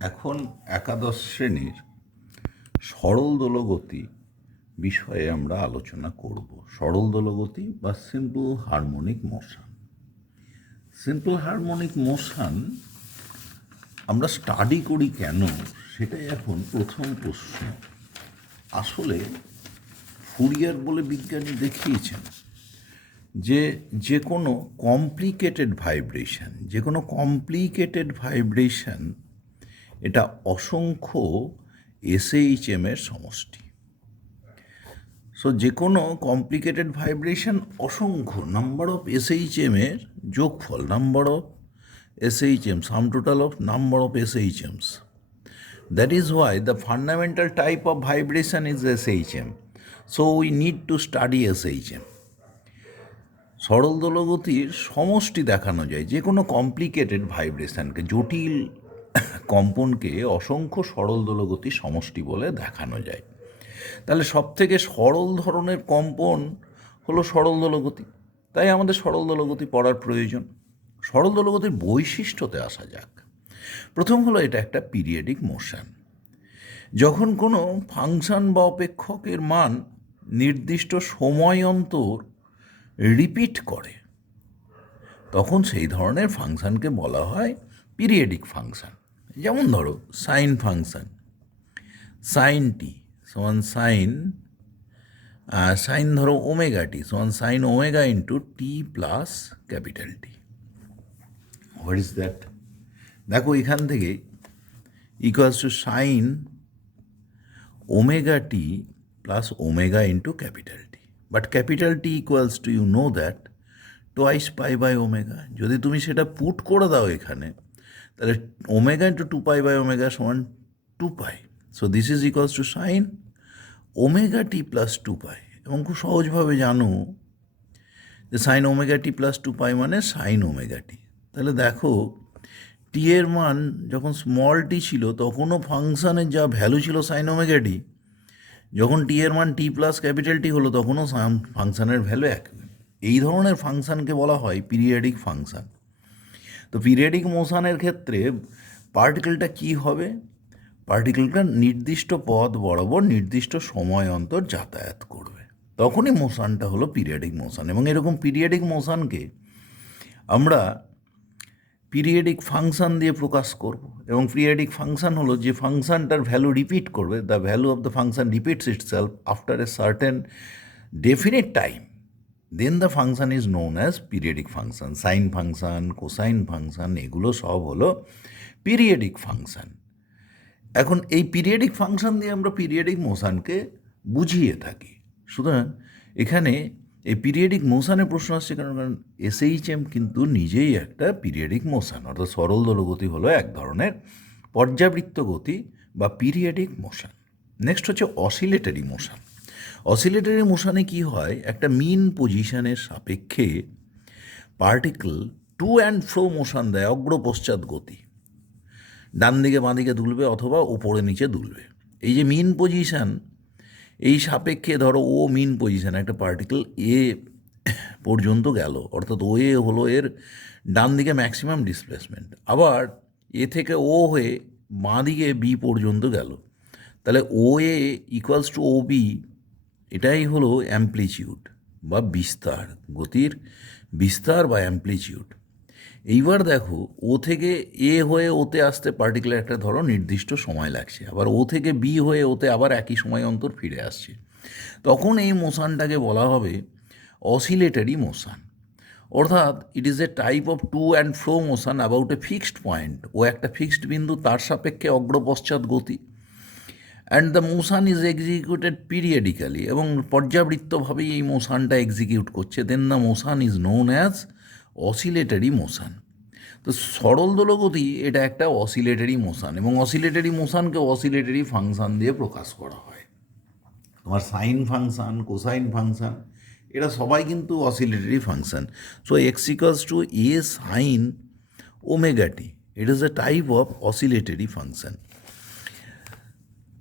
এখন একাদশ শ্রেণীর সরল দোলগতি বিষয়ে আমরা আলোচনা করব। সরল দোলগতি বা simple harmonic motion. Simple harmonic motion আমরা স্টাডি করি কেন, সেটাই এখন প্রথম প্রশ্ন। আসলে ফুরিয়ার বলে বিজ্ঞানী দেখিয়েছেন যে কোনো কমপ্লিকেটেড ভাইব্রেশন এটা অসংখ্য SHM এর সমষ্টি। সো যে কোনো কমপ্লিকেটেড ভাইব্রেশন অসংখ্য নাম্বার অফ SHM এর যোগফল, number of SHM, sum total of number of SHMs. That is why the fundamental type of vibration is SHM. So we need to study SHM. সরল দোলগতির সমষ্টি দেখানো যায় যে কোনো কমপ্লিকেটেড ভাইব্রেশনকে, জটিল কম্পনকে অসংখ্য সরল দোলগতির সমষ্টি বলে দেখানো যায়। তাহলে সবথেকে সরল ধরনের কম্পন হলো সরল দোলগতি, তাই আমাদের সরল দোলগতি পড়ার প্রয়োজন। সরল দোলগতির বৈশিষ্ট্যতে আসা যাক। প্রথম হলো এটা একটা পিরিয়ডিক মোশন। যখন কোনো ফাংশন বা অপেক্ষকের মান নির্দিষ্ট সময় অন্তর রিপিট করে, তখন সেই ধরনের ফাংশনকে বলা হয় পিরিয়ডিক ফাংশন। যেমন ধরো সাইন ফাংশন, সাইন টি সমান সাইন ধরো ওমেগা টি সমান sine omega into T plus capital T. What is that? দেখো এখান থেকে equals to sine omega T plus omega into capital T, but capital T equals to you know that twice pi by omega. যদি তুমি সেটা put করে দাও এখানে, তাহলে omega into 2 pi by omega সমান 2 pi. So this is equals to sine omega T plus 2 pi. এবং খুব সহজভাবে জানো যে সাইন ওমেগা টি প্লাস 2 পাই মানে সাইন ওমেগা টি। তাহলে দেখো টি এর মান যখন স্মল টি ছিল তখনও ফাংশানের যা ভ্যালু ছিল সাইন ওমেগা টি, যখন টি এর মান টি প্লাস ক্যাপিটাল টি হলো তখনও ফাংশানের ভ্যালু এক। এই ধরনের ফাংশানকে বলা হয় পিরিয়ডিক ফাংশান। তো পিরিয়ডিক মোশনের ক্ষেত্রে পার্টিকেলটা কি হবে? পার্টিকেলটা নির্দিষ্ট পথ বরাবর নির্দিষ্ট সময় অন্তর যাতায়াত করবে, তখনই মোশনটা হলো পিরিয়ডিক মোশন। এবং এরকম পিরিয়ডিক মোশনকে আমরা পিরিয়ডিক ফাংশন দিয়ে প্রকাশ করব। এবং পিরিয়ডিক ফাংশন হলো যে ফাংশনটার ভ্যালু রিপিট করবে, the value of the function repeats itself after a certain definite time, then the function is known as periodic function. Sine function, cosine function, এগুলো সব হলো পিরিয়ডিক ফাংশন। এখন এই পিরিয়ডিক ফাংশন দিয়ে আমরা পিরিয়ডিক মোশনকে বুঝিয়ে থাকি। সুতরাং এখানে এই পিরিয়ডিক মোশনের প্রশ্ন আসছে কারণ SHM কিন্তু নিজেই একটা পিরিয়ডিক মোশন, অর্থাৎ সরল দোলগতি হলো এক ধরনের পর্যাবৃত্ত গতি বা পিরিয়ডিক মোশন। নেক্সট হচ্ছে অসিলেটরি মোশন। অসিলেটরি মোশনে কি হয়, একটা মিন পজিশনের সাপেক্ষে particle to and fro motion দেয়, অগ্রপশ্চাৎ গতি, ডান দিকে বাঁ দিকে দুলবে অথবা উপরে নিচে দুলবে। এই যে মিন পজিশন, এই সাপেক্ষে ধরো ও মিন পজিশন, একটা পার্টিকেল এ পর্যন্ত গেল, অর্থাৎ ও এ হলো এর ডান দিকে ম্যাক্সিমাম ডিসপ্লেসমেন্ট। আবার এ থেকে ও হয়ে বাঁ দিকে বি পর্যন্ত গেল, তাহলে ও A equals to O B, এটাই হলো অ্যাম্প্লিচিউড বা বিস্তার, গতির বিস্তার বা অ্যাম্প্লিচিউড। এইবার দেখো ও থেকে এ হয়ে ওতে আসতে পার্টিকুলার একটা ধরো নির্দিষ্ট সময় লাগছে, আবার ও থেকে বি হয়ে ওতে আবার একই সময় অন্তর ফিরে আসছে, তখন এই মোশনটাকে বলা হবে অসিলেটরি মোশন। অর্থাৎ it is a type of to and fro motion about a fixed point. ও একটা ফিক্সড বিন্দু, তার সাপেক্ষে অগ্রপশ্চাৎ গতি, and the motion is executed periodically, এবং পর্যাবৃত্তভাবেই এই মোশনটা এক্সিকিউট করছে। Then the motion is known as oscillatory motion. তো সরল দোলগতি এটা একটা অসিলেটরি মোশন, এবং অসিলেটরি মোশনকে অসিলেটরি ফাংশন দিয়ে প্রকাশ করা হয়। তোমার সাইন ফাংশন, কোসাইন ফাংশন, এরা সবাই কিন্তু oscillatory function. So x equals to a sine omega t, it is a type of oscillatory function.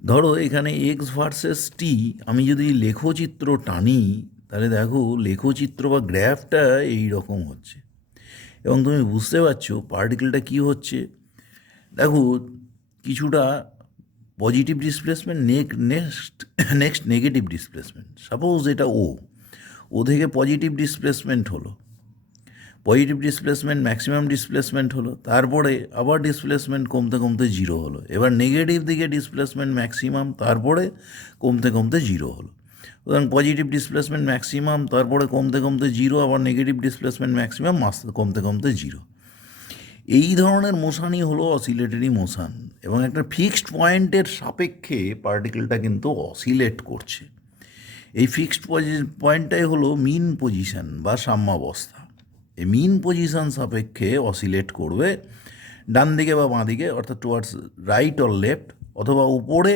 ধরো এখানে এক্স ভার্সেস টি, আমি যদি লেখচিত্র টানি তাহলে দেখো লেখচিত্র বা গ্রাফটা এই রকম হচ্ছে, এবং তুমি বুঝতে পারছো পার্টিকেলটা কী হচ্ছে। দেখো কিছুটা positive displacement, next negative displacement. Suppose এটা ও থেকে পজিটিভ ডিসপ্লেসমেন্ট হলো, পজিটিভ ডিসপ্লেসমেন্ট ম্যাক্সিমাম ডিসপ্লেসমেন্ট হলো, তারপরে আবার ডিসপ্লেসমেন্ট কমতে কমতে জিরো হলো, এবার নেগেটিভ দিকে ডিসপ্লেসমেন্ট ম্যাক্সিমাম, তারপরে কমতে কমতে জিরো হলো। সুতরাং পজিটিভ ডিসপ্লেসমেন্ট ম্যাক্সিমাম, তারপরে কমতে কমতে জিরো, আবার নেগেটিভ ডিসপ্লেসমেন্ট ম্যাক্সিমাম, কমতে কমতে জিরো। এই ধরনের মোশানই হলো অসিলেটরি মোশান, এবং একটা ফিক্সড পয়েন্টের সাপেক্ষে পার্টিকেলটা কিন্তু অসিলেট করছে। এই ফিক্সড পয়েন্টটাই হলো মিন পজিশন বা সাম্যাবস্থা। এই মিন পজিশন সাপেক্ষে অসিলেট করবে ডান দিকে বা বাঁ দিকে, অর্থাৎ টুয়ার্ডস রাইট অর লেফট, অথবা উপরে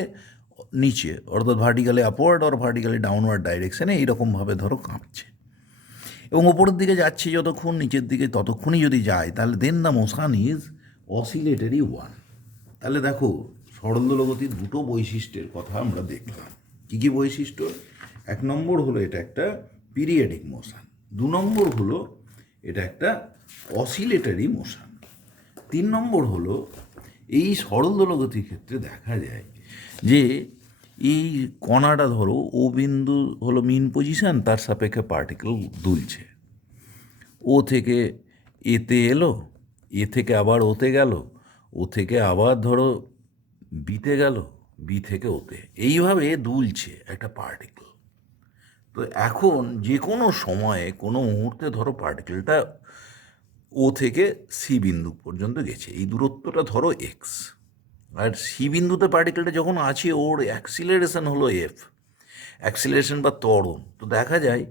নিচে, অর্থাৎ vertically upward or vertically downward ডাইরেকশানে এইরকমভাবে ধরো কাঁপছে, এবং ওপরের দিকে যাচ্ছে যতক্ষণ, নিচের দিকে ততক্ষণই যদি যায়, তাহলে দেন the motion is oscillatory one. তাহলে দেখো, সরল দোলগতির দুটো বৈশিষ্ট্যের কথা আমরা দেখলাম। কী কী বৈশিষ্ট্য? 1 নম্বর হলো এটা একটা পিরিয়ডিক মোশন, 2 নম্বর হলো এটা একটা অসিলেটরি মোশন, 3 নম্বর হলো এই সরল দোলগতির ক্ষেত্রে দেখা যায় যে এই কণাটা ধরো ও বিন্দু হলো মিন পজিশন, তার সাপেক্ষে পার্টিকেল দুলছে, ও থেকে এতে এলো, এ থেকে আবার ওতে গেল, ও থেকে আবার ধরো বিতে গেল, বি থেকে ওতে, এইভাবে দুলছে একটা পার্টিকেল। তো এখন যে কোনো সময়ে কোনো মুহূর্তে ধরো পার্টিকেলটা ও থেকে সি বিন্দু পর্যন্ত গেছে, এই দূরত্বটা ধরো এক্স, আর সি বিন্দুতে পার্টিকেলটা যখন আছে ওর অ্যাক্সিলারেশন হলো এফ, অ্যাক্সিলারেশন বা ত্বরণ। তো দেখা যায়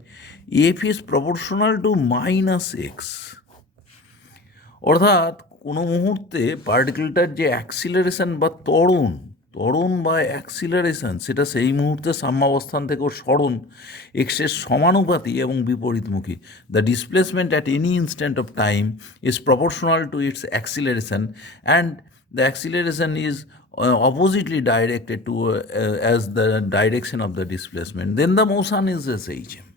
F is proportional to minus x, অর্থাৎ কোনো মুহূর্তে পার্টিকেলটার যে অ্যাক্সিলারেশন বা ত্বরণ বা অ্যাক্সিলারেশন, সেটা সেই মুহূর্তে সাম্যাবস্থান থেকে ওর সরণ এক্সের সমানুপাতি এবং বিপরীতমুখী। The displacement at any instant of time is proportional to its acceleration, and the acceleration is oppositely directed to as the direction of the displacement, then the motion is H.M.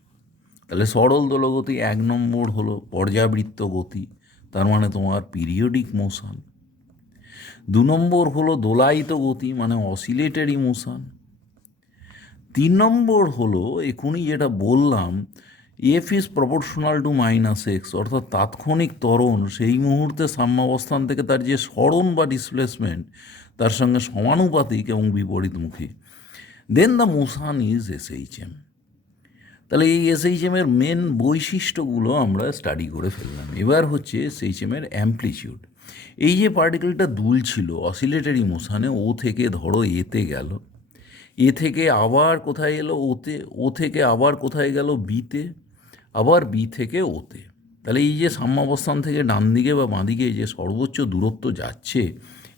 তাহলে সরল দোলগতি 1 নম্বর হলো পর্যাবৃত্ত গতি, তার মানে তোমার পিরিয়ডিক মোশন। 2 নম্বর হলো দোলায়িত গতি, মানে অসিলেটরি মোশন। 3 নম্বর হলো এখনই যেটা বললাম, F is proportional to minus x, অর্থাৎ তাৎক্ষণিক ত্বরণ সেই মুহূর্তে সাম্যাবস্থান থেকে তার যে সরণ বা ডিসপ্লেসমেন্ট তার সঙ্গে সমানুপাতিক এবং বিপরীতমুখী। দেন দ্য মোশন ইজ এসএইচএম। তাহলে এই এসএইচএমের মেন বৈশিষ্ট্যগুলো আমরা স্টাডি করে ফেললাম। এবার হচ্ছে এসএইচএমের অ্যাম্প্লিটিউড। এই যে পার্টিকেলটা দুলছিল অসিলেটরি মোশনে, ও থেকে ধরো এতে গেল, এ থেকে আবার কোথায় এলো ওতে, ও থেকে আবার কোথায় গেল বিতে, আবার বি থেকে ওতে। তাহলে এই যে সাম্যাবস্থান থেকে ডান দিকে বা বাঁ দিকে যে সর্বোচ্চ দূরত্ব যাচ্ছে,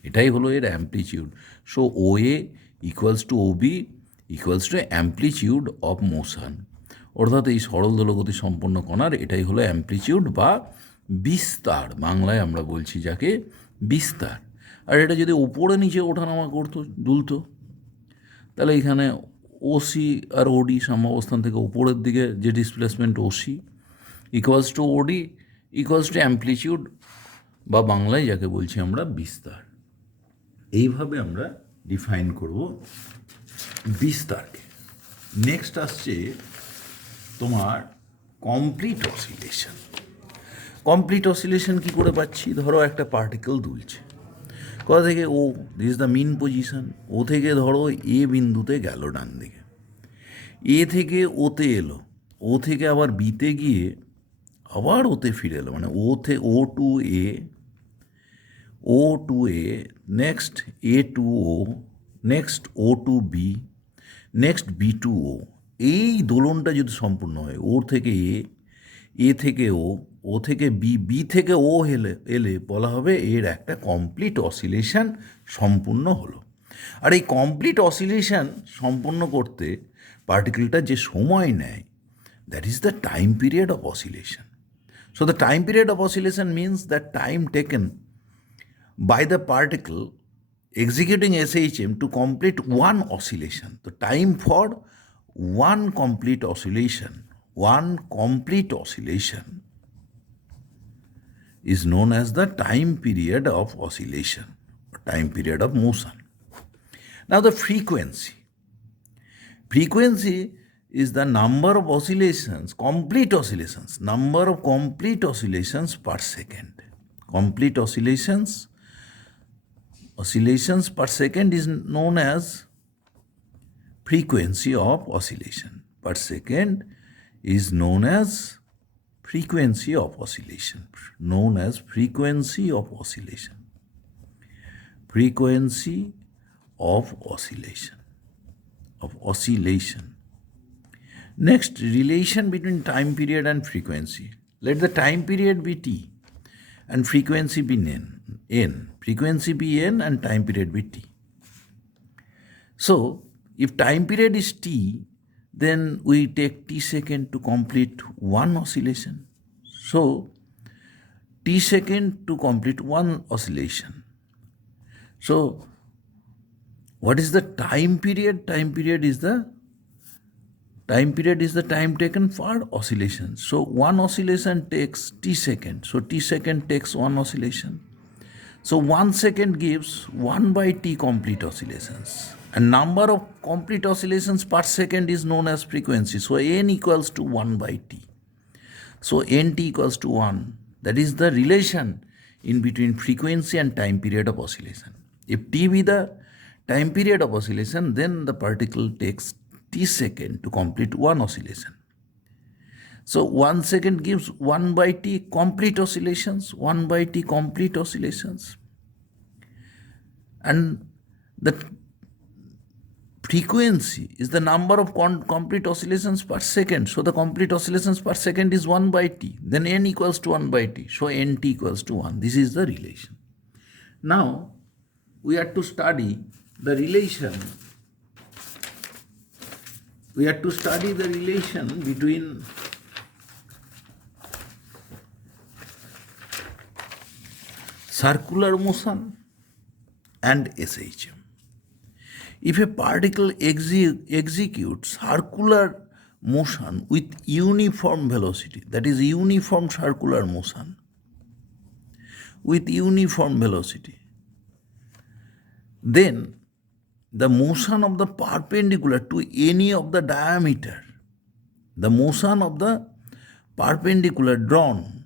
এটাই হলো এর amplitude. So O A equals to O B equals to amplitude of motion, অর্থাৎ এই সরল দোলগতি সম্পন্ন কণার এটাই হলো অ্যাম্প্লিটিউড বা বিস্তার, বাংলায় আমরা বলছি যাকে বিস্তার। আর এটা যদি ওপরে নিচে ওঠানামা করতো, দুলতো, তাহলে এখানে ওসি আর ওডি সাম্যাবস্থান থেকে উপরের দিকে যে displacement OC equals to OD equals to amplitude বা বাংলায় যাকে বলছি আমরা বিস্তার। এইভাবে আমরা ডিফাইন করব বিস্তারকে। নেক্সট আসছে তোমার কমপ্লিট অসিলেশন। কমপ্লিট অসিলেশন কী করে পাচ্ছি? ধরো একটা পার্টিকেল দুলছে, কোথা থেকে? O, this is the mean position. O থেকে ধরো এ বিন্দুতে গেল ডান দিকে, এ থেকে ওতে এলো, ও থেকে আবার বিতে গিয়ে আবার ওতে ফিরে এলো, মানে O to A, O to A, next A to O, next O to B, next B to O. এই দোলনটা যদি সম্পূর্ণ হয়, ওর থেকে এ থেকে ও থেকে বি, বি থেকে ও এলে বলা হবে এর একটা কমপ্লিট অসিলেশন সম্পূর্ণ হলো। আর এই কমপ্লিট অসিলেশন সম্পূর্ণ করতে পার্টিকেলটা যে সময় নেয়, that is the time period of oscillation. So the time period of oscillation means the time taken by the particle executing SHM to complete one oscillation. The time for one complete oscillation is known as the time period of oscillation. time period of motion. Now the frequency. Frequency is the number of oscillations, complete oscillations, number of complete oscillations per second. Complete oscillations per second is known as frequency of oscillation. Per second is known as frequency of oscillation. Known as frequency of oscillation. Frequency of oscillation. Next, relation between time period and frequency. Let the time period be t and frequency be n. Frequency be n and time period be t. So, if time period is t, then we take t second to complete one oscillation. So, t second to complete one oscillation. So, what is the time period? Time period is the time taken for oscillation. So, one oscillation takes t second. So, t second takes one oscillation. So, 1 second gives 1 by t complete oscillations. And number of complete oscillations per second is known as frequency. So, n equals to 1 by t. So, nt equals to 1. That is the relation in between frequency and time period of oscillation. If t be the time period of oscillation, then the particle takes t second to complete one oscillation. So 1 second gives 1 by t complete oscillations, 1 by t complete oscillations. And the frequency is the number of complete oscillations per second. So the complete oscillations per second is 1 by t. Then n equals to 1 by t. So nt equals to 1. This is the relation. Now, we have to study the relation. We have to study the relation between circular motion and SHM. If a particle executes circular motion with uniform velocity, that is uniform circular motion, with uniform velocity, then the motion of the perpendicular to any of the diameter, the motion of the perpendicular drawn,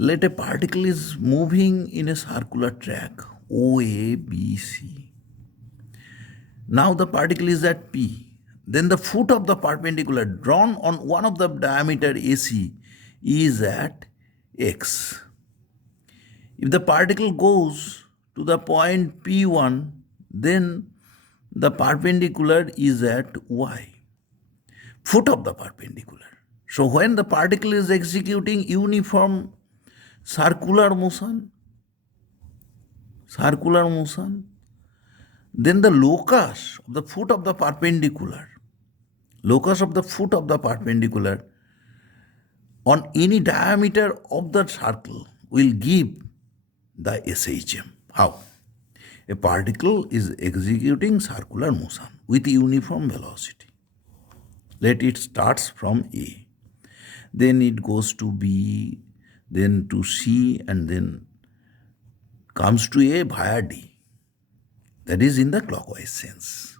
let a particle is moving in a circular track OA, B, C. Now the particle is at P. Then the foot of the perpendicular drawn on one of the diameter AC is at X. If the particle goes to the point P1, then the perpendicular is at Y, foot of the perpendicular. So when the particle is executing uniform circular motion, then the locus of the foot of the perpendicular, on any diameter of the circle will give the SHM. How? A particle is executing circular motion with uniform velocity. Let it starts from A. Then it goes to B, then to C, and then comes to A via D. That is in the clockwise sense.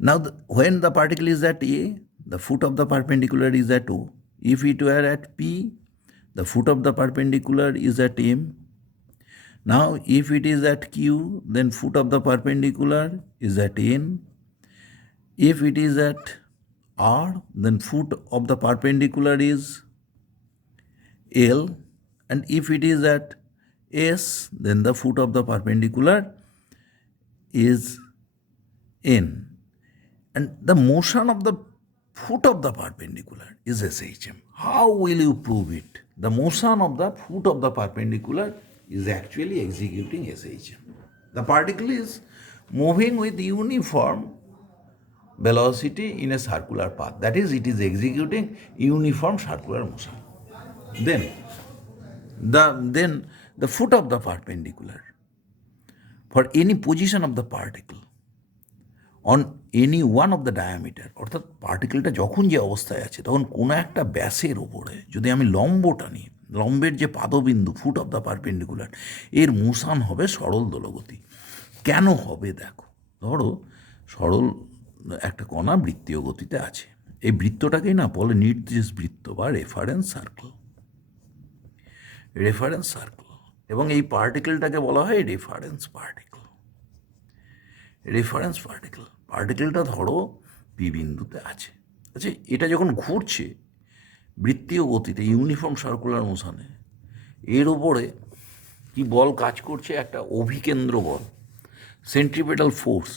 Now, when the particle is at A, the foot of the perpendicular is at O. If it were at P, the foot of the perpendicular is at M. Now, if it is at Q, then foot of the perpendicular is at N. If it is at R, then foot of the perpendicular is L. And if it is at S, then the foot of the perpendicular is N. And the motion of the foot of the perpendicular is SHM. How will you prove it? The motion of the foot of the perpendicular is actually executing SHM. The particle is moving with uniform velocity in a circular path. That is, it is executing uniform circular motion. Then the foot of the perpendicular, for any position of the particle on any one of the diameter, অর্থাৎ পার্টিকেলটা যখন যে অবস্থায় আছে তখন কোনো একটা ব্যাসের ওপরে যদি আমি লম্ব টানি, লম্বের যে পাদবিন্দু, ফুট অফ দ্য পারপেন্ডিকুলার, এর মোশন হবে সরল দোলগতি। কেন হবে দেখো, ধরো সরল একটা কণা বৃত্তীয় গতিতে আছে, এই বৃত্তটাকেই না বলে নির্দেশ বৃত্ত বা রেফারেন্স সার্কেল। রেফারেন্স সার্কেল, এবং এই পার্টিকেলটাকে বলা হয় রেফারেন্স পার্টিকেল। রেফারেন্স পার্টিকেল, পার্টিকেলটা ধরো পি বিন্দুতে আছে। আচ্ছা, এটা যখন ঘুরছে বৃত্তীয় গতিতে, ইউনিফর্ম সার্কুলার মোশনে, এর ওপরে কি বল কাজ করছে? একটা অভিকেন্দ্র বল, centripetal force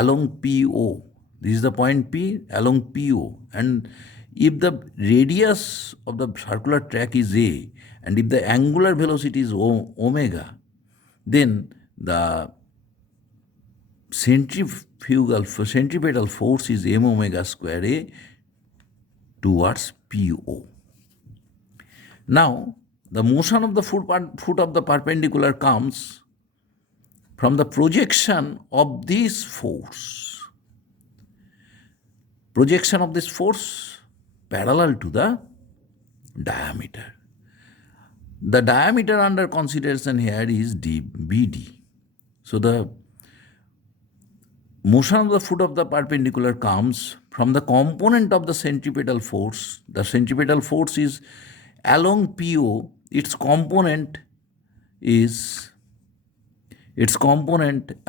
along PO. This is the point P along PO. And if the radius of the circular track is A, and if the angular velocity is omega, then the centripetal force is m omega square A towards PO. Now, the motion of the foot of the perpendicular comes from the projection of this force. Projection of this force parallel to the diameter. The diameter under consideration here is BD. So the motion of the foot of the perpendicular comes from the component of the centripetal force. The centripetal force is along PO. Its component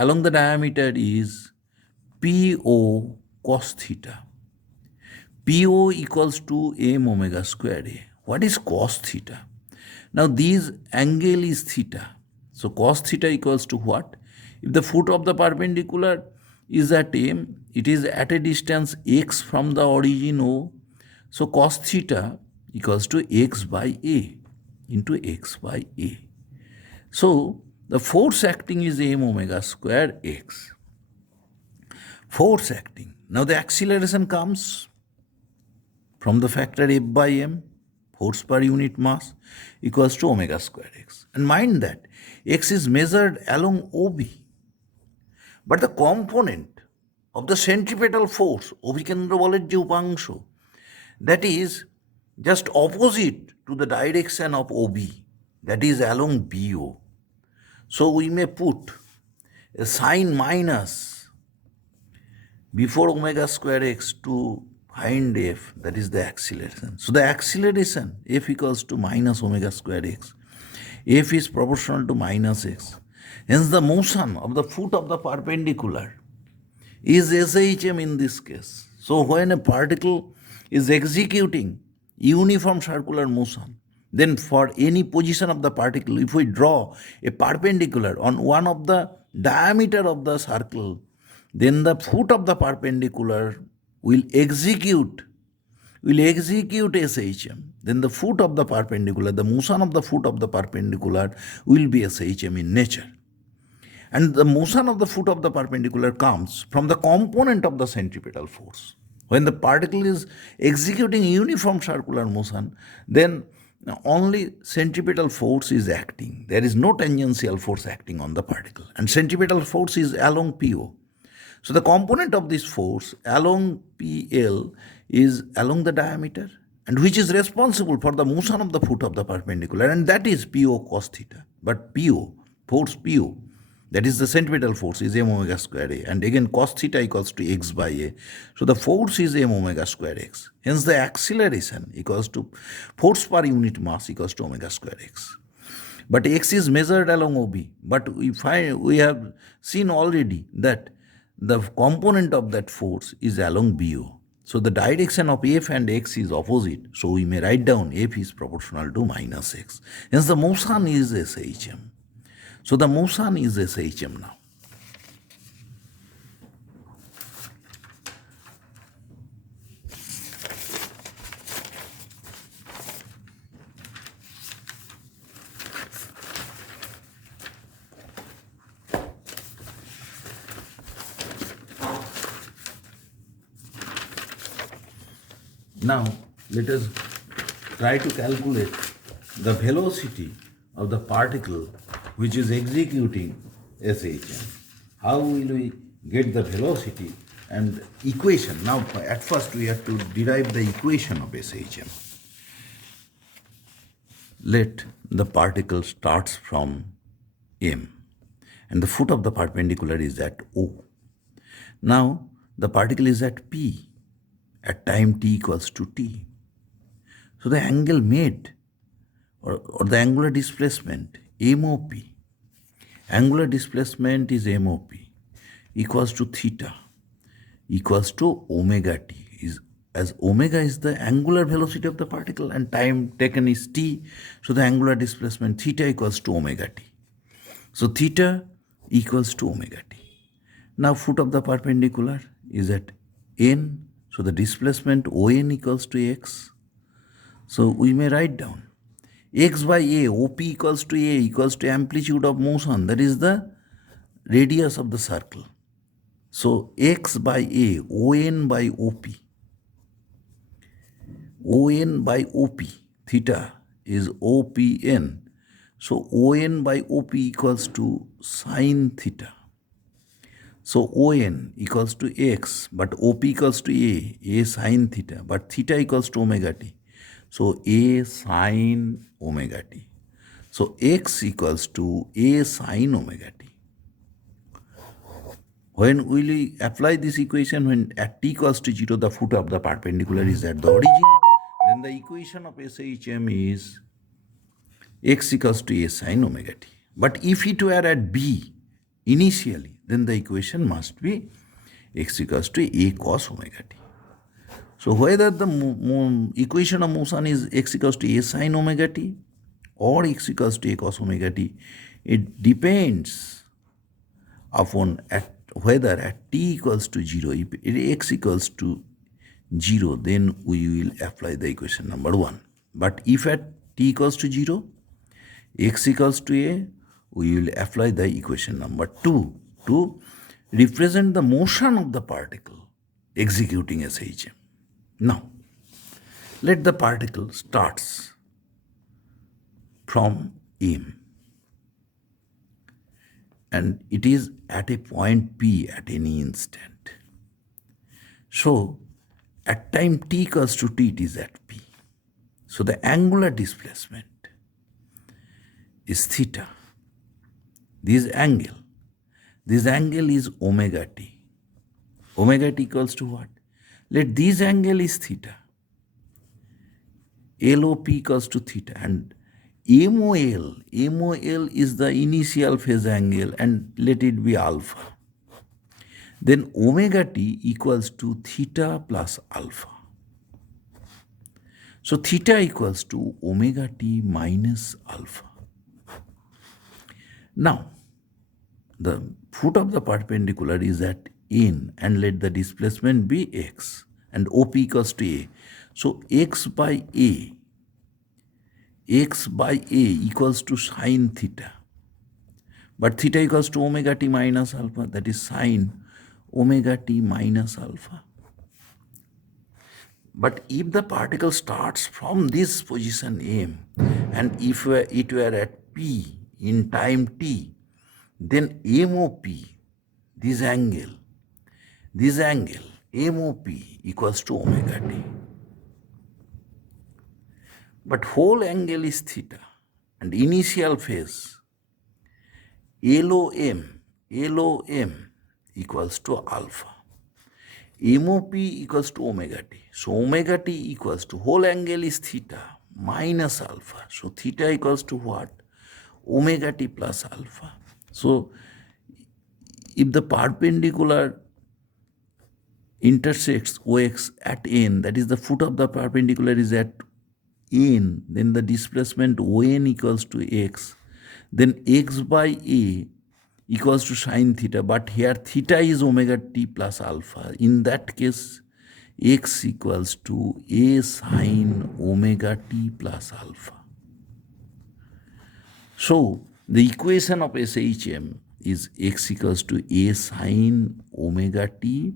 along the diameter is PO cos theta. PO equals to m omega square A. What is cos theta? Now this angle is theta. So cos theta equals to what? If the foot of the perpendicular is at m, it is at a distance x from the origin O. So cos theta equals to x by A into x by A. So the force acting is m omega square x. Force acting. Now the acceleration comes from the factor F by m, force per unit mass, equals to omega square x. And mind that x is measured along OB. But the component of the centripetal force, অভিকেন্দ্র বলের যে উপাংশ, that is just opposite to the direction of OB, that is along BO. So we may put a sign minus before omega square x to find f, that is the acceleration. So the acceleration f equals to minus omega square x. F is proportional to minus x. Hence the motion of the foot of the perpendicular is SHM in this case. So when a particle is executing uniform circular motion, then for any position of the particle, if we draw a perpendicular on one of the diameter of the circle, then the foot of the perpendicular will execute SHM. Then the foot of the perpendicular, the motion of the foot of the perpendicular will be SHM in nature. And the motion of the foot of the perpendicular comes from the component of the centripetal force. When the particle is executing uniform circular motion, then only centripetal force is acting. There is no tangential force acting on the particle. And centripetal force is along PO. So the component of this force along PL is along the diameter, and which is responsible for the motion of the foot of the perpendicular, and that is PO cos theta. But PO, force PO, that is the centripetal force, is m omega square A, and again cos theta equals to x by A. So the force is m omega square x. Hence the acceleration equals to force per unit mass equals to omega square x. But x is measured along OB. But we have seen already that the component of that force is along BO. So the direction of F and x is opposite. So we may write down F is proportional to minus x. Hence the motion is SHM. So the motion is SHM now. Now let us try to calculate the velocity of the particle which is executing SHM. How will we get the velocity and equation? Now at first we have to derive the equation of SHM. Let the particle starts from M and the foot of the perpendicular is at O. Now the particle is at P at time t equals to t. So the angle made or the angular displacement MOP, angular displacement is MOP equals to theta equals to omega t, is as omega is the angular velocity of the particle and time taken is t, so the angular displacement theta equals to omega t. So theta equals to omega t. Now foot of the perpendicular is at n, so the displacement ON equals to x. So we may write down x by a, OP equals to a equals to amplitude of motion, that is the radius of the circle. So x by a, ON by OP. ON by OP, theta is OPN. So ON by OP equals to sine theta. So ON equals to x, but OP equals to a sine theta, but theta equals to omega t. So a sine omega t. So x equals to a sine omega t. When will we apply this equation? When at t equals to 0, the foot of the perpendicular is at the origin, then the equation of SHM is x equals to a sine omega t. But if it were at B initially, then the equation must be x equals to a cos omega t. So whether the equation of motion is x equals to a sine omega t or x equals to a cos omega t, it depends upon whether at t equals to 0, if x equals to 0, then we will apply the equation number 1. But if at t equals to 0, x equals to a, we will apply the equation number 2 to represent the motion of the particle executing SHM. Now, let the particle starts from M and it is at a point P at any instant. So, at time t equals to t, it is at P. So, the angular displacement is theta. This angle is omega t. Omega t equals to what? Let this angle is theta. LOP equals to theta and MOL is the initial phase angle and let it be alpha. Then omega t equals to theta plus alpha. So theta equals to omega t minus alpha. Now, the foot of the perpendicular is at N and let the displacement be x and OP equals to a. So x by a equals to sine theta. But theta equals to omega t minus alpha, that is sine omega t minus alpha. But if the particle starts from this position M and if it were at P in time t, then MOP, this angle, MOP equals to omega t. But whole angle is theta and initial phase LOM equals to alpha. MOP equals to omega t. So omega t equals to whole angle is theta minus alpha. So theta equals to what? Omega t plus alpha. So if the perpendicular intersects OX at N, that is the foot of the perpendicular is at N, then the displacement ON equals to X, then X by A equals to sine theta, but here theta is omega t plus alpha. In that case, X equals to A sine omega t plus alpha. So, the equation of SHM is X equals to A sine omega t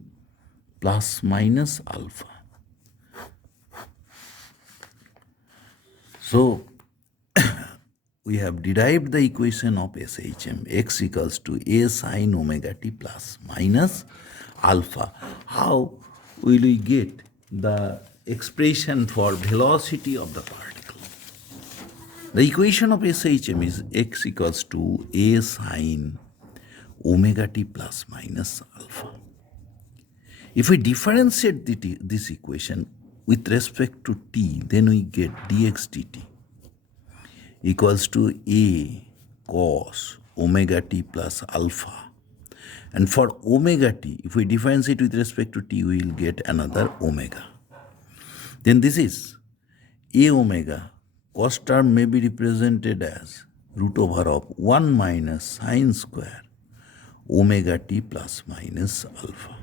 plus minus alpha. So, we have derived the equation of SHM, x equals to A sine omega t plus minus alpha. How will we get the expression for velocity of the particle? The equation of SHM is x equals to a sine omega t plus minus alpha. If we differentiate this equation with respect to t, then we get dx dt equals to a cos omega t plus alpha. And for omega t, if we differentiate with respect to t, we will get another omega. Then this is a omega. Cos term may be represented as root over of 1 minus sine square omega t plus minus alpha.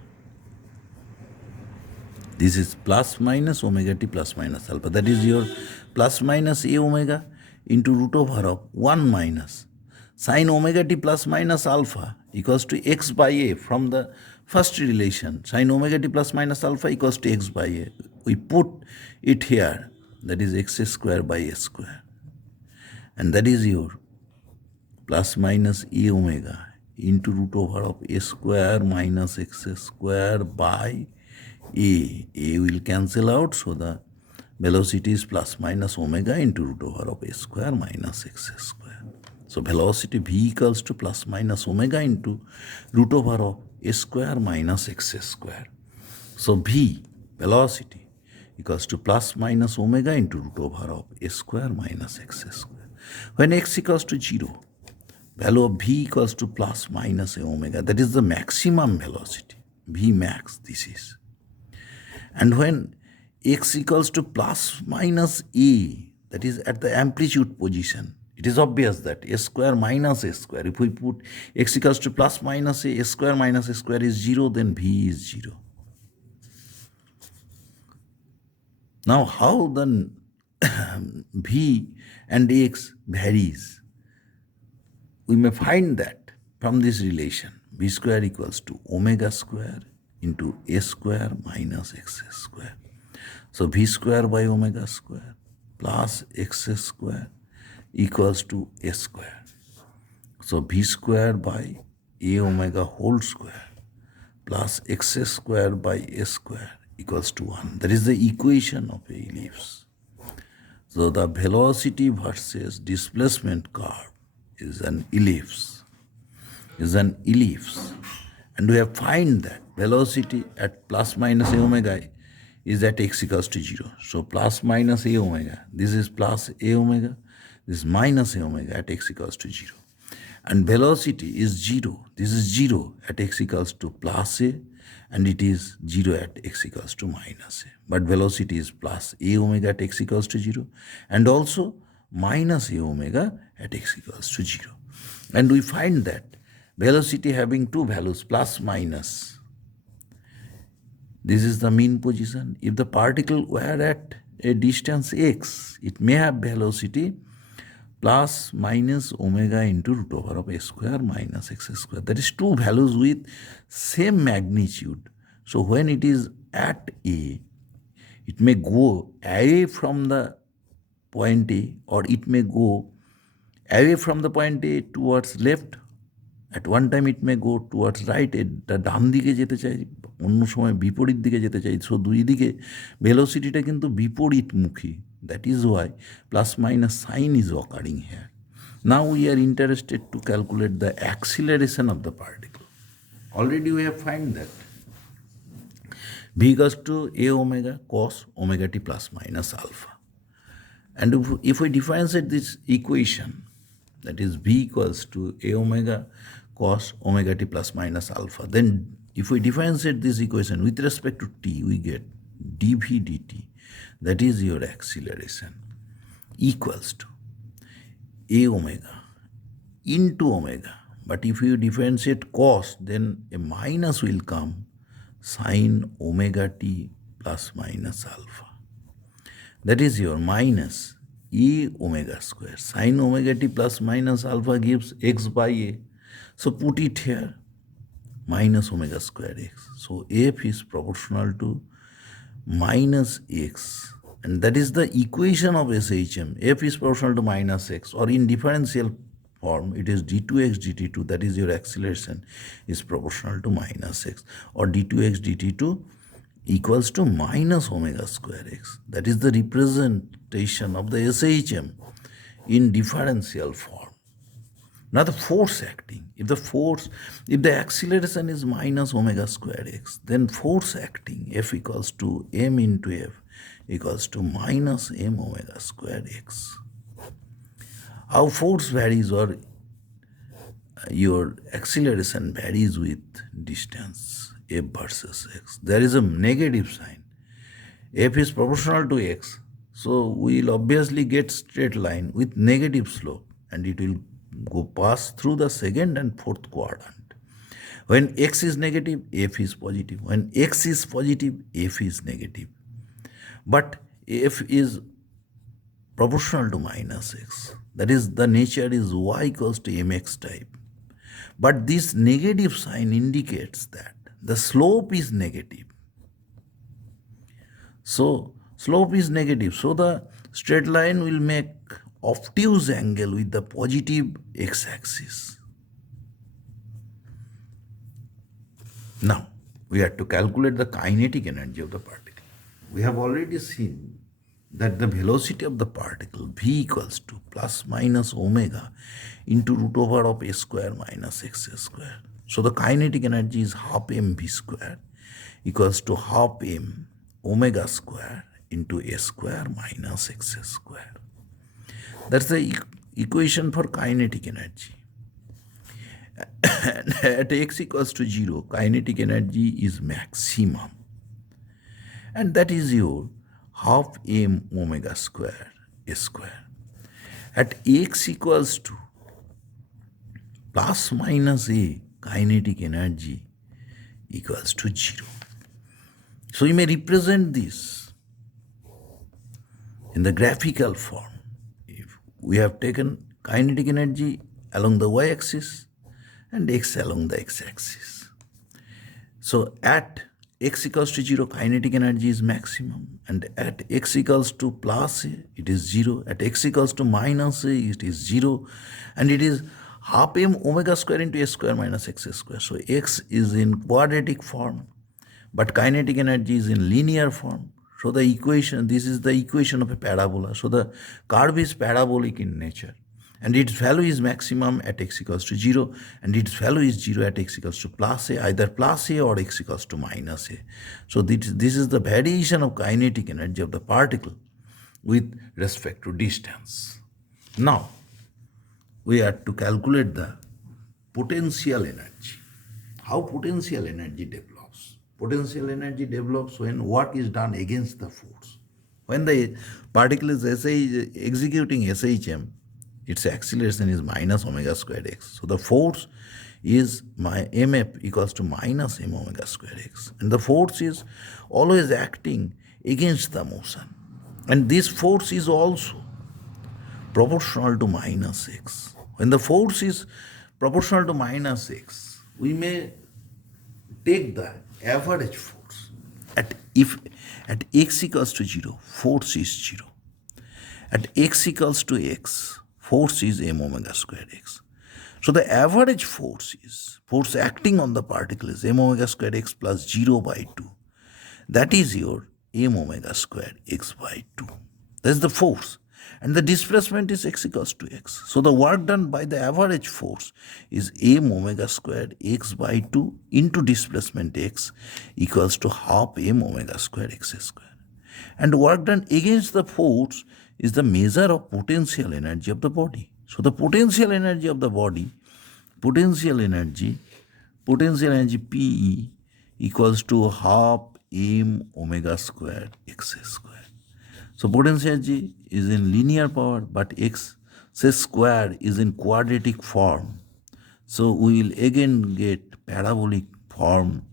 This is plus minus omega t plus minus alpha. That is your plus minus a omega into root over of 1 minus sine omega t plus minus alpha equals to x by a. From the first relation, sine omega t plus minus alpha equals to x by a. We put it here, that is x square by a square. And that is your plus minus a omega into root over of a square minus x square by a. A will cancel out, so the velocity is plus minus omega into root over of a square minus x square. So velocity v equals to plus minus omega into root over of a square minus x square. So v, velocity, equals to plus minus omega into root over of a square minus x square. When x equals to 0, value of v equals to plus minus a omega. That is the maximum velocity. V max, this is. And when x equals to plus minus a, that is at the amplitude position, it is obvious that a square minus a square. If we put x equals to plus minus a square minus a square is 0, then v is 0. Now, how then v and x varies? We may find that from this relation, v square equals to omega square into a square minus x square. So v square by omega square plus x square equals to a square. So v square by a omega whole square plus x square by a square equals to 1. That is the equation of a ellipse. So the velocity versus displacement curve is an ellipse. And we have find that velocity at plus minus a omega is at x equals to 0. So plus minus a omega, this is plus a omega, this is minus a omega at x equals to 0. And velocity is 0. This is 0 at x equals to plus a, and it is 0 at x equals to minus a. But velocity is plus a omega at x equals to 0, and also minus a omega at x equals to 0. And we find that velocity having two values, plus minus, this is the mean position. If the particle were at a distance x, it may have velocity plus minus omega into root over of a square minus x square. That is two values with same magnitude. So when it is at a, it may go away from the point A, or it may go away from the point A towards left. At one time it may go towards right, এটা ডান দিকে যেতে চাই, অন্য সময় বিপরীত দিকে যেতে চাই। সো দুই দিকে ভেলোসিটিটা কিন্তু বিপরীতমুখী। That is why plus minus sign is occurring here. Now we are interested to calculate the acceleration of the particle. Already we have found that v equals to a omega cos omega t plus minus alpha. And if we differentiate this equation, that is v equals to a omega cos omega t plus minus alpha, then if we differentiate this equation with respect to t, we get dv dt, that is your acceleration, equals to a omega into omega. But if you differentiate cos, then a minus will come, sine omega t plus minus alpha. That is your minus e omega square. Sine omega t plus minus alpha gives x by a. So put it here, minus omega square x. So f is proportional to minus x. And that is the equation of SHM. F is proportional to minus x, or in differential form, it is d2x dt2, that is your acceleration, is proportional to minus x, or d2x dt2 equals to minus omega square x. That is the representation of the SHM in differential form. Now the force acting, if the acceleration is minus omega square x, then force acting F equals to m into F equals to minus m omega square x. How force varies or your acceleration varies with distance F versus x. There is a negative sign. F is proportional to x, so we will obviously get straight line with negative slope, and it will go pass through the second and fourth quadrant. When x is negative, F is positive. When x is positive, F is negative. But F is proportional to minus x. That is, the nature is y equals to mx type. But this negative sign indicates that the slope is negative. So slope is negative. So the straight line will make obtuse angle with the positive x-axis. Now we have to calculate the kinetic energy of the particle. We have already seen that the velocity of the particle v equals to plus minus omega into root over of a square minus x square. So the kinetic energy is half mv square equals to half m omega square into a square minus x square. That's the equation for kinetic energy. At x equals to 0, kinetic energy is maximum. And that is your half m omega square a square. At x equals to plus minus a, kinetic energy equals to 0. So you may represent this in the graphical form. If we have taken kinetic energy along the y-axis and x along the x-axis. So at x equals to 0, kinetic energy is maximum, and at x equals to plus a, it is 0. At x equals to minus a, it is 0, and it is half m omega square into a square minus x square. So x is in quadratic form, but kinetic energy is in linear form. So the equation, this is the equation of a parabola. So the curve is parabolic in nature, and its value is maximum at x equals to 0, and its value is 0 at x equals to plus a, either plus a or x equals to minus a. So this is the variation of kinetic energy of the particle with respect to distance. Now, we are to calculate the potential energy. How potential energy develops? Potential energy develops when work is done against the force. When the particle is executing SHM, its acceleration is minus omega squared x. So the force is my mf equals to minus m omega squared x. And the force is always acting against the motion. And this force is also proportional to minus x. When the force is proportional to minus x, we may take the average force. At x equals to 0, force is 0. At x equals to x, force is m omega squared x. So the average force acting on the particle is m omega squared x plus 0 by 2. That is your m omega squared x by 2. That's the force. And the displacement is x equals to x. So the work done by the average force is m omega squared x by 2 into displacement x equals to half m omega squared x squared. And work done against the force is the measure of potential energy of the body. So the potential energy of the body, potential energy PE equals to half m omega squared x squared. So potential energy is in linear power, but x square is in quadratic form. So we will again get parabolic form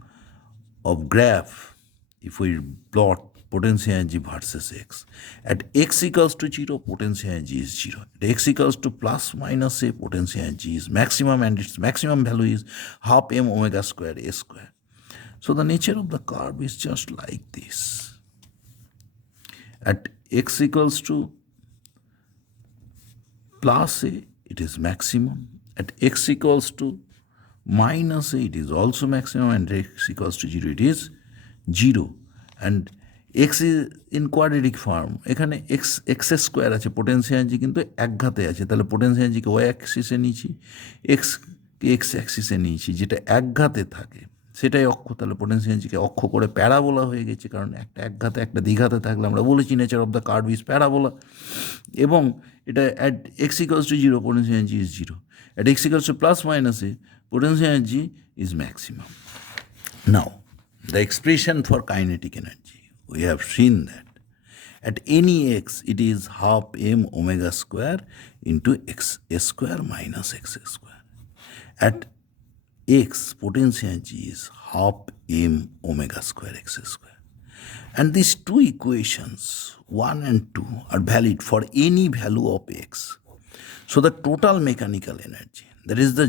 of graph if we plot potential energy versus x. At x equals to 0, potential energy is 0. At x equals to plus minus a, potential energy is maximum, and its maximum value is half m omega squared a square. So the nature of the curve is just like this. At x equals to plus a, it is maximum. At x equals to minus a, it is also maximum, and x equals to 0, it is 0. And x in quadratic form, এখানে x square আছে, potential energy কিন্তু একঘাতে আছে, তাহলে পোটেনশিয়াল এনার্জিকে ওয়াই অ্যাক্সিসে নিয়েছি, এক্সকে এক্স অ্যাক্সিসে নিয়েছি, যেটা একঘাতে থাকে সেটাই অক্ষ, তাহলে পোটেনশিয়াল এনার্জিকে অক্ষ করে প্যারাবোলা হয়ে গেছে, কারণ একটা একঘাতে একটা দ্বিঘাতে থাকলে আমরা বলেছি nature of the curve is parabola. এবং এটা at x equals to zero potential energy is zero, at x equals two plus minus A potential energy is maximum. Now, the expression for kinetic energy, we have seen that at any x, it is half m omega square into x square minus x square. At x, potential energy is half m omega square x square. And these two equations, 1 and 2, are valid for any value of x. So the total mechanical energy, that is the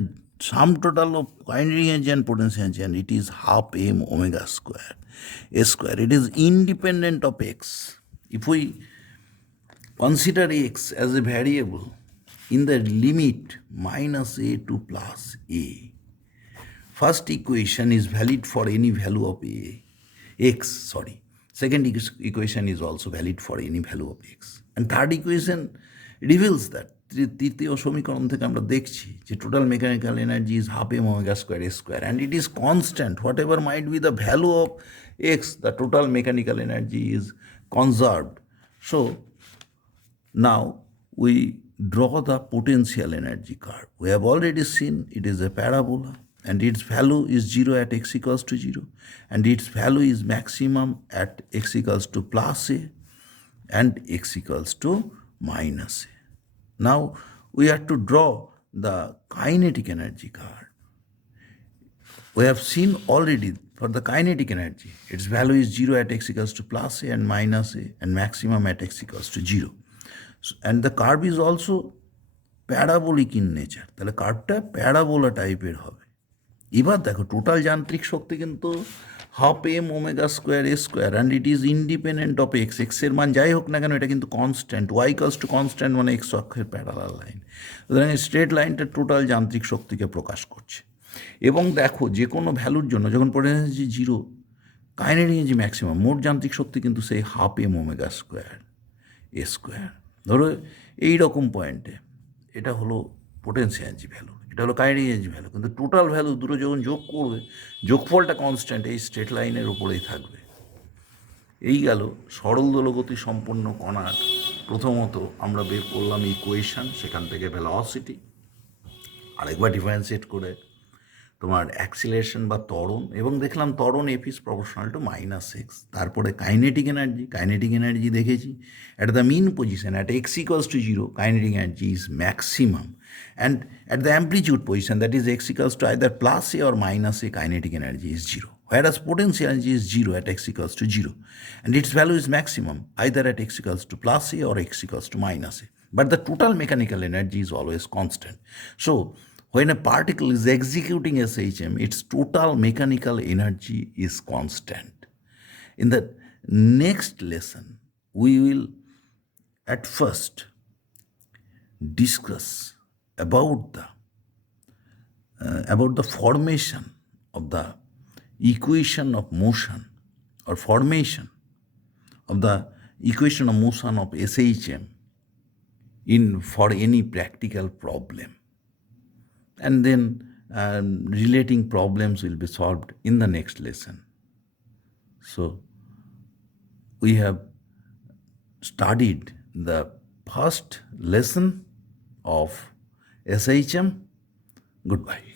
sum total of kinetic energy and potential energy, and it is half m omega square a square. It is independent of x. If we consider x as a variable in the limit minus a to plus a, first equation is valid for any value of x. Second equation is also valid for any value of x. And third equation reveals that. তৃতীয় সমীকরণ থেকে আমরা দেখছি যে total mechanical energy is half m omega square a square, and it is constant whatever might be the value of x, the total mechanical energy is conserved. So now we draw the potential energy curve. We have already seen it is a parabola, and its value is 0 at x equals to 0, and its value is maximum at x equals to plus a and x equals to minus a. Now we have to draw the kinetic energy curve. We have seen already for the kinetic energy, its value is 0 at x equals to plus a and minus a, and maximum at x equals to 0. And the curve is also parabolic in nature, তাহলে কার্ভটা প্যারাবোলা টাইপের হবে। এবার দেখো টোটাল যান্ত্রিক শক্তি কিন্তু half m omega square a square, and it is independent of x, এক্সের মান যাই হোক না কেন এটা কিন্তু constant, y equals to constant মানে এক্স অক্ষের প্যারালাল লাইন, সুতরাং স্ট্রেট লাইনটা টোটাল যান্ত্রিক শক্তিকে প্রকাশ করছে। এবং দেখো যে কোনো ভ্যালুর জন্য যখন potential zero, kinetic energy maximum, মোট যান্ত্রিক শক্তি কিন্তু সেই half m omega square a square. ধরো এইরকম পয়েন্টে এটা হলো পোটেনশিয়াল এনার্জি ভ্যালু, এটা হলো কাইনেটিক এনার্জি ভ্যালু, কিন্তু টোটাল ভ্যালু দুটো যখন যোগ করবে যোগফলটা কনস্ট্যান্ট এই স্ট্রেট লাইনের উপরেই থাকবে। এই গেল সরল দোলগতি সম্পন্ন কণার প্রথমত আমরা বের করলাম ইকুয়েশন, সেখান থেকে ভেলোসিটি, আরেকবার ডিফারেন্সিয়েট করে তোমার অ্যাক্সিলারেশন বা ত্বরণ, এবং দেখলাম ত্বরণ F is proportional to minus x. তারপরে কাইনেটিক এনার্জি দেখেছি at the mean position at x equals to zero, kinetic energy is maximum, and at the amplitude position that is x equals to either plus a or minus a, kinetic energy is zero, whereas potential energy is 0 at x equals to 0, and its value is maximum either at x equals to plus a or x equals to minus a, but the total mechanical energy is always constant. So when a particle is executing SHM, its total mechanical energy is constant. In the next lesson, we will at first discuss about the formation of the equation of motion, or formation of the equation of motion of SHM for any practical problem, and then relating problems will be solved in the next lesson. So we have studied the first lesson of SHM. Goodbye.